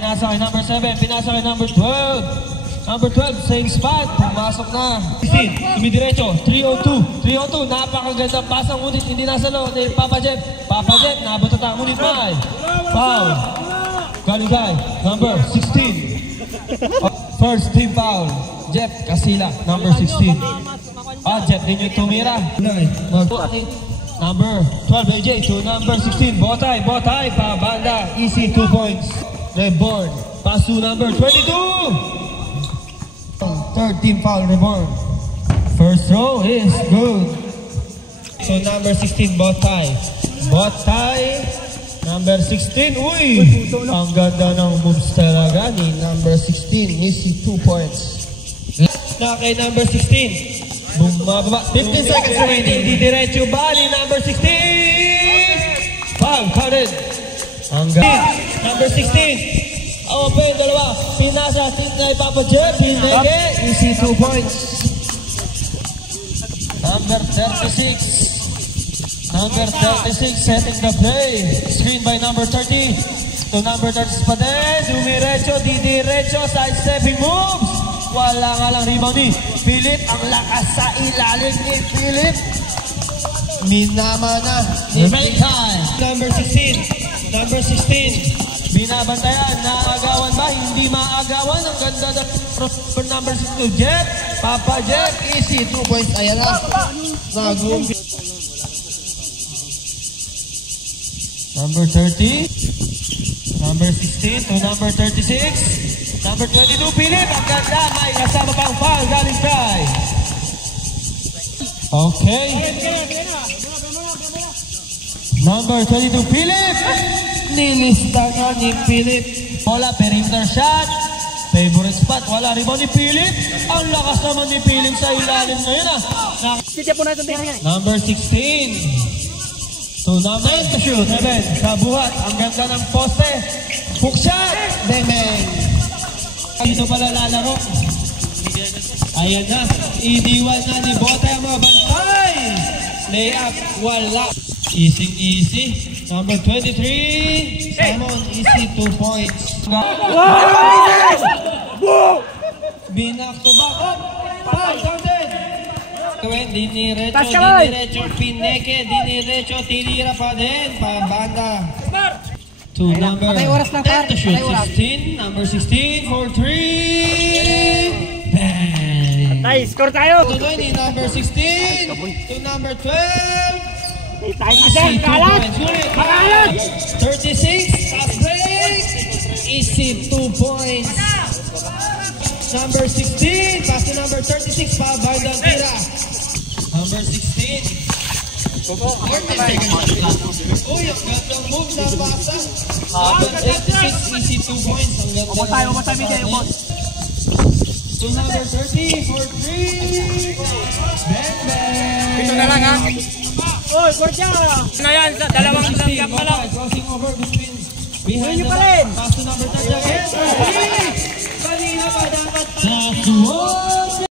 pinasa kay number 7, pinasa kay number 12. Number 12, same spot, pumasok na. 16, tumidiretso, 302, 302, napakagandang pasa, ngunit hindi nasa loob ni Papa Jeff. Papa Jeff, nabatata, ngunit may foul. Galing kay number 16. First team foul, Jeff Casila, number 16. Jeff din yung tumira. Number 12, AJ to number 16, Botay, pabanda, easy 2 points. Reborn, pass to number 22. Third team foul, Reborn. First throw is good. So number 16, Botay, number 16, uy! Ang ganda ng moves talaga ni number 16, easy 2 points. Na kay number 16, bumababa, 15 seconds remaining, didiretso bali, number 16! Foul, counted. Ang ganda, number 16. Open, dalawa, pinasa, kay Papa Jeff, pinege, easy 2 points. Number 36, setting the play. Screen by number 30. To number 36 pa din. Dumiretso, didiretso, side-stepping moves. Wala nga lang rebound ni Philip. Ang lakas sa ilalim ni Philip. Minama na ni Philip. Number 16. Binabantayan, naagawan ba? Hindi maagawan. Ang ganda na for number 6 to Jeff. Papa Jeff, easy 2 points. Ayan na. Number 30, number 16 to number 36, number 22, Philip. Ang ganda, may kasama pang foul. Galing kay. Okay. Number 22, Philip. Nilista nga ni Philip. Wala, perimeter shot. Favorite spot, wala. Rebound ni Philip. Ang lakas naman ni Philip sa ilalim ngayon Number 16. So number 9 to shoot. 7. Sa buhat. Ang ganda ng poste. Hook shot. Bemeng. Dito pala lalaro. Ayan na. Iniwan na ni Botay ang mga bantay. Layup. Wala. Easy. Number 23, Simon, easy 2 points. Binak to back up. Foul, counted. Diniretso, pineke, tinira pa din. Pabanda. To number 10 to shoot. 16, number 16 for 3. Bang. Nice, score tayo. Tuloy ni number 16 to number 12. Easy 2 points. 36, fast break. Easy 2 points. Number 16, pass to number 36, pabandang tira. Number 16. Uy, ang gandang move na pasa. Number 86, easy 2 points. Ang ganda. To number 30 for 3. Bang. Ito na lang ha. Oy, Gordia! Na yan, dalawang samgap pa lang. Crossing over between behind pa rin. Pass to number 30 again. Kanina pa dapat.